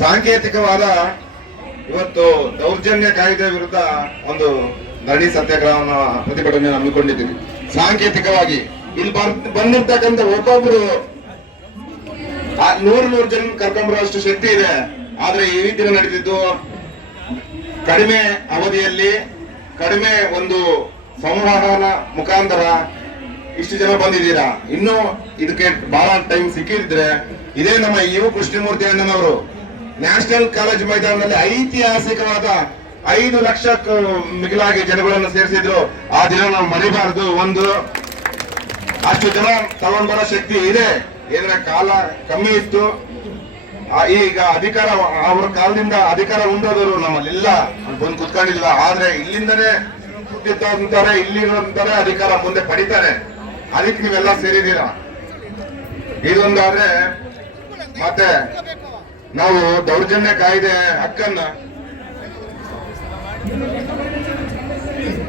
ಸಾಂಕೇತಿಕವಾದ ಇವತ್ತು ದೌರ್ಜನ್ಯ ಕಾಯ್ದೆ ವಿರುದ್ಧ ಒಂದು ಧರಣಿ ಸತ್ಯಾಗ್ರಹವನ್ನು ಪ್ರತಿಭಟನೆ ಹಮ್ಮಿಕೊಂಡಿದ್ದೀವಿ. ಸಾಂಕೇತಿಕವಾಗಿ ಇಲ್ಲಿ ಬಂದಿರ್ತಕ್ಕಂಥ ಒಬ್ಬೊಬ್ರು 100 ಜನ ಕರ್ಕೊಂಬರುವಷ್ಟು ಶಕ್ತಿ ಇದೆ. ಆದ್ರೆ ಈ ದಿನ ನಡೆದಿದ್ದು ಕಡಿಮೆ ಅವಧಿಯಲ್ಲಿ ಕಡಿಮೆ ಒಂದು ಸಂವಹನ ಮುಖಾಂತರ ಇಷ್ಟು ಜನ ಬಂದಿದ್ದೀರಾ. ಇನ್ನು ಇದಕ್ಕೆ ಬಹಳ ಟೈಮ್ ಸಿಕ್ಕಿದ್ರೆ ಇದೇ ನಮ್ಮ ಯು ಕೃಷ್ಣಮೂರ್ತಿ ಅಣ್ಣನವರು ನ್ಯಾಷನಲ್ ಕಾಲೇಜ್ ಮೈದಾನದಲ್ಲಿ ಐತಿಹಾಸಿಕವಾದ 5 ಲಕ್ಷಕ್ಕೂ ಮಿಗಿಲಾಗಿ ಜನಗಳನ್ನು ಸೇರಿಸಿದ್ರು. ಆ ದಿನ ನಾವು ಮರಿಬಾರದು. ಒಂದು ಅಷ್ಟು ಜನ ತಗೊಂಡ್ ಬರೋ ಶಕ್ತಿ ಇದೆ. ಏನಾರ ಕಾಲ ಕಮ್ಮಿ ಇತ್ತು. ಈಗ ಅಧಿಕಾರ ಅವ್ರ ಕಾಲದಿಂದ ಅಧಿಕಾರ ಉಂಡೋದರು ನಮ್ಮಲ್ಲಿಲ್ಲ, ಬಂದು ಕುತ್ಕೊಂಡಿಲ್ಲ. ಆದ್ರೆ ಇಲ್ಲಿಂದನೇ ಅಂತಾರೆ, ಇಲ್ಲಿರೋಂತಾರೆ ಅಧಿಕಾರ ಮುಂದೆ ಪಡಿತಾರೆ. ಅದಕ್ಕೆ ನೀವೆಲ್ಲ ಸೇರಿದ್ದೀರಾ. ಇದೊಂದಾದ್ರೆ ಮತ್ತೆ ನಾವು ದೌರ್ಜನ್ಯ ಕಾಯ್ದೆ ಹಕ್ಕನ್ನ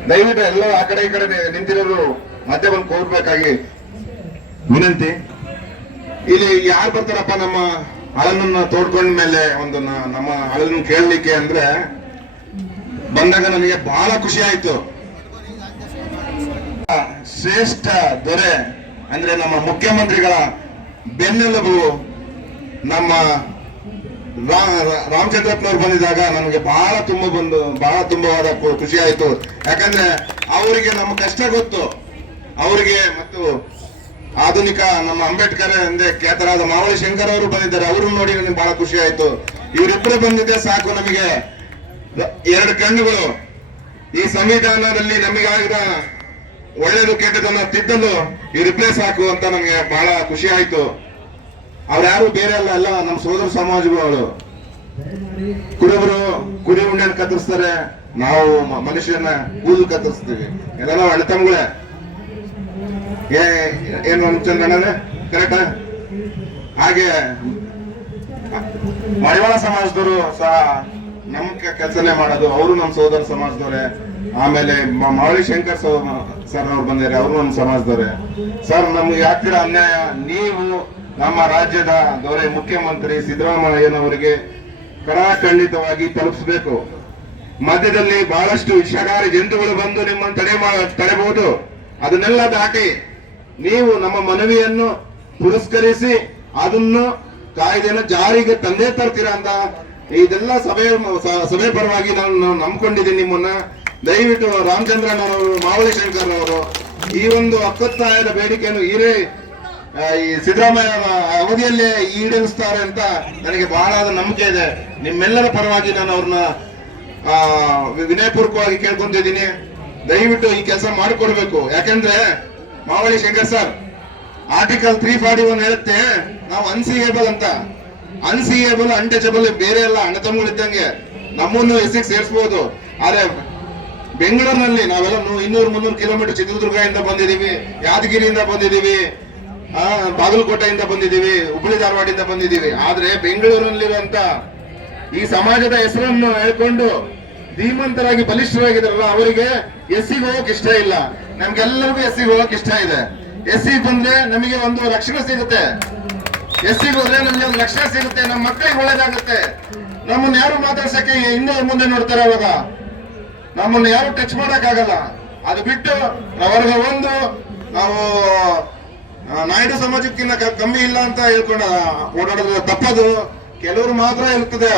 ದಯವಿಟ್ಟು ಎಲ್ಲ ಆ ಕಡೆ ಈ ಕಡೆ ನಿಂತಿರೋರು ಮಧ್ಯೆ ಬಂದು ಕೋರ್ಬೇಕಾಗಿ ವಿನಂತಿ. ಇಲ್ಲಿ ಯಾರು ಬರ್ತಾರಪ್ಪ ನಮ್ಮ ಅಳನನ್ನ ತೋಡ್ಕೊಂಡ ಮೇಲೆ ಒಂದು ನಮ್ಮ ಅಳನ ಕೇಳಲಿಕ್ಕೆ ಅಂದ್ರೆ ಬಂದಾಗ ನನಗೆ ಬಹಳ ಖುಷಿ ಆಯ್ತು. ಶ್ರೇಷ್ಠ ದೊರೆ ಅಂದ್ರೆ ನಮ್ಮ ಮುಖ್ಯಮಂತ್ರಿಗಳ ಬೆನ್ನೆಲುಬು ನಮ್ಮ ರಾಮಚಂದ್ರಪ್ಪನವ್ರು ಬಂದಿದ್ದಾಗ ನಮಗೆ ಬಹಳ ತುಂಬವಾದ ಖುಷಿ ಆಯ್ತು. ಯಾಕಂದ್ರೆ ಅವರಿಗೆ ನಮ್ಮ ಕಷ್ಟ ಗೊತ್ತು. ಅವರಿಗೆ ಮತ್ತು ಆಧುನಿಕ ನಮ್ಮ ಅಂಬೇಡ್ಕರ್ ಅಂದ್ರೆ ಖ್ಯಾತರಾದ ಮಾವಳಿ ಶಂಕರ್ ಅವರು ಬಂದಿದ್ದಾರೆ. ಅವರು ನೋಡಿ ನನಗೆ ಬಹಳ ಖುಷಿ ಆಯ್ತು. ಇವರಿಬ್ಬರು ಬಂದಿದ್ದೆ ಸಾಕು ನಮಗೆ 2 ಕಣ್ಣುಗಳು. ಈ ಸಂವಿಧಾನದಲ್ಲಿ ನಮಗಾಗಿದ ಒಳ್ಳೆಯದು ಕೆಟ್ಟದನ್ನ ತಿದ್ದಲು ಇವರಿಬ್ಬರೇ ಸಾಕು ಅಂತ ನಮಗೆ ಬಹಳ ಖುಷಿ ಆಯ್ತು. ಅವ್ರ್ಯಾರು ಬೇರೆ ಅಲ್ಲ, ಎಲ್ಲ ನಮ್ಮ ಸೋದರ ಸಮಾಜಗಳು. ಕುರುಬರು ಕುರಿ ಉಂಡೆನ ಕತ್ತರಿಸ್ತಾರೆ, ನಾವು ಮನುಷ್ಯನ ಕೂದಲು ಕತ್ತರಿಸ್ತೀವಿ. ಎಲ್ಲ ಅಣ್ಣತಮ್ಮಗಳೇ. ಏನು ಚಂದ್ರಣ್ಣ ಕರೆಕ್ಟಾ? ಹಾಗೆ ಮಡಿವಾಳ ಸಮಾಜದವರು ಸಹ ನಮ್ ಕೆಲಸನೇ ಮಾಡೋದು. ಅವರು ನಮ್ಮ ಸೋದರ ಸಮಾಜದವರೇ. ಆಮೇಲೆ ಮಾವಳಿ ಶಂಕರ್ ಸರ್ ಅವ್ರು ಬಂದಿದ್ದಾರೆ, ಅವರು ನಮ್ಮ ಸಮಾಜದವರೇ. ಸರ್ ನಮ್ಗೆ ಆಗ್ತಿರೋ ಅನ್ಯಾಯ ನೀವು ನಮ್ಮ ರಾಜ್ಯದ ದೊರೆ ಮುಖ್ಯಮಂತ್ರಿ ಸಿದ್ದರಾಮಯ್ಯನವರಿಗೆ ಖಂಡಿತವಾಗಿ ತಲುಪಿಸಬೇಕು. ಮಧ್ಯದಲ್ಲಿ ಬಹಳಷ್ಟು ವಿಷಕಾರಿ ಜಂತುಗಳು ಬಂದು ನಿಮ್ಮನ್ನು ತಡೆಬಹುದು. ಅದನ್ನೆಲ್ಲ ದಾಟಿ ನೀವು ನಮ್ಮ ಮನವಿಯನ್ನು ಪುರಸ್ಕರಿಸಿ ಅದನ್ನು ಕಾಯ್ದೆಯನ್ನು ಜಾರಿಗೆ ತಂದೇ ತರ್ತೀರಾ ಅಂತ ಇದೆಲ್ಲ ಸಭೆ ಪರವಾಗಿ ನಾನು ನಂಬ್ಕೊಂಡಿದ್ದೀನಿ ನಿಮ್ಮನ್ನ. ದಯವಿಟ್ಟು ರಾಮಚಂದ್ರಣ್ಣನವರು, ಮಾವಳಿ ಶಂಕರ್ ಅವರು ಈ ಒಂದು ಹಕ್ಕೊತ್ತಾಯದ ಬೇಡಿಕೆಯನ್ನು ಈ ಸಿದ್ದರಾಮಯ್ಯ ಅವಧಿಯಲ್ಲೇ ಈಡೇರಿಸ್ತಾರೆ ಅಂತ ನನಗೆ ಬಹಳ ನಂಬಿಕೆ ಇದೆ. ನಿಮ್ಮೆಲ್ಲರ ಪರವಾಗಿ ನಾನು ಅವ್ರನ್ನ ವಿನಯಪೂರ್ವಕವಾಗಿ ಕೇಳ್ಕೊಂತಿದ್ದೀನಿ. ದಯವಿಟ್ಟು ಈ ಕೆಲಸ ಮಾಡಿಕೊಡ್ಬೇಕು. ಯಾಕಂದ್ರೆ ಮಾವಳಿ ಶಂಕರ್ ಸರ್ ಆರ್ಟಿಕಲ್ 341 ಹೇಳುತ್ತೆ ನಾವು ಅನ್ಸಿಯೇಬಲ್ ಅಂತ. ಅನ್ಸಿಯೇಬಲ್, ಅನ್ಟಚಬಲ್ ಬೇರೆ ಎಲ್ಲ ಅಣ್ಣತಮ್ಮಗಳಿದ್ದಂಗೆ. ನಮ್ಮನ್ನು ಎಸ್ಸಿಗೆ ಸೇರಿಸಬಹುದು. ಆದ್ರೆ ಬೆಂಗಳೂರಿನಲ್ಲಿ ನಾವೆಲ್ಲ 200-300 ಕಿಲೋಮೀಟರ್ ಚಿತ್ರದುರ್ಗದಿಂದ ಬಂದಿದೀವಿ, ಯಾದಗಿರಿಯಿಂದ ಬಂದಿದೀವಿ, ಬಾಗಲಕೋಟೆಯಿಂದ ಬಂದಿದ್ದೀವಿ, ಹುಬ್ಬಳ್ಳಿ ಧಾರವಾಡಿಂದ ಬಂದಿದ್ದೀವಿ. ಆದ್ರೆ ಬೆಂಗಳೂರಿನಲ್ಲಿರುವಂತ ಈ ಸಮಾಜದ ಹೆಸರನ್ನು ಹೇಳ್ಕೊಂಡು ಧೀಮಂತರಾಗಿ ಬಲಿಷ್ಠರಾಗಿದಾರಲ್ಲ ಅವರಿಗೆ ಎಸ್ಸಿಗೆ ಹೋಗಕ್ ಇಷ್ಟ ಇಲ್ಲ. ನಮ್ಗೆಲ್ಲರಿಗೂ ಎಸ್ಸಿಗೆ ಹೋಗಕ್ ಇಷ್ಟ ಇದೆ. ಎಸ್ಸಿಗೆ ಬಂದ್ರೆ ನಮಗೆ ಒಂದು ರಕ್ಷಣೆ ಸಿಗುತ್ತೆ. ಎಸ್ಸಿಗೆ ಹೋದ್ರೆ ನಮ್ಗೆ ಒಂದು ರಕ್ಷಣೆ ಸಿಗುತ್ತೆ. ನಮ್ಮ ಮಕ್ಕಳಿಗೆ ಒಳ್ಳೇದಾಗುತ್ತೆ. ನಮ್ಮನ್ನ ಯಾರು ಮಾತಾಡ್ಸಕ್ಕೆ ಹಿಂದೆ ಮುಂದೆ ನೋಡ್ತಾರೆ. ಅವಾಗ ನಮ್ಮನ್ನ ಯಾರು ಟಚ್ ಮಾಡಕ್ ಆಗಲ್ಲ. ಅದು ಬಿಟ್ಟು ವರ್ಗ ಒಂದು ನಾವು ನಾಯ್ಡು ಸಮಾಜಕ್ಕಿಂತ ಕಮ್ಮಿ ಇಲ್ಲ ಅಂತ ಹೇಳ್ಕೊಂಡ ಓಡಾಡೋದು ತಪ್ಪದು. ಕೆಲವರು ಮಾತ್ರ ಇರ್ತದೆ.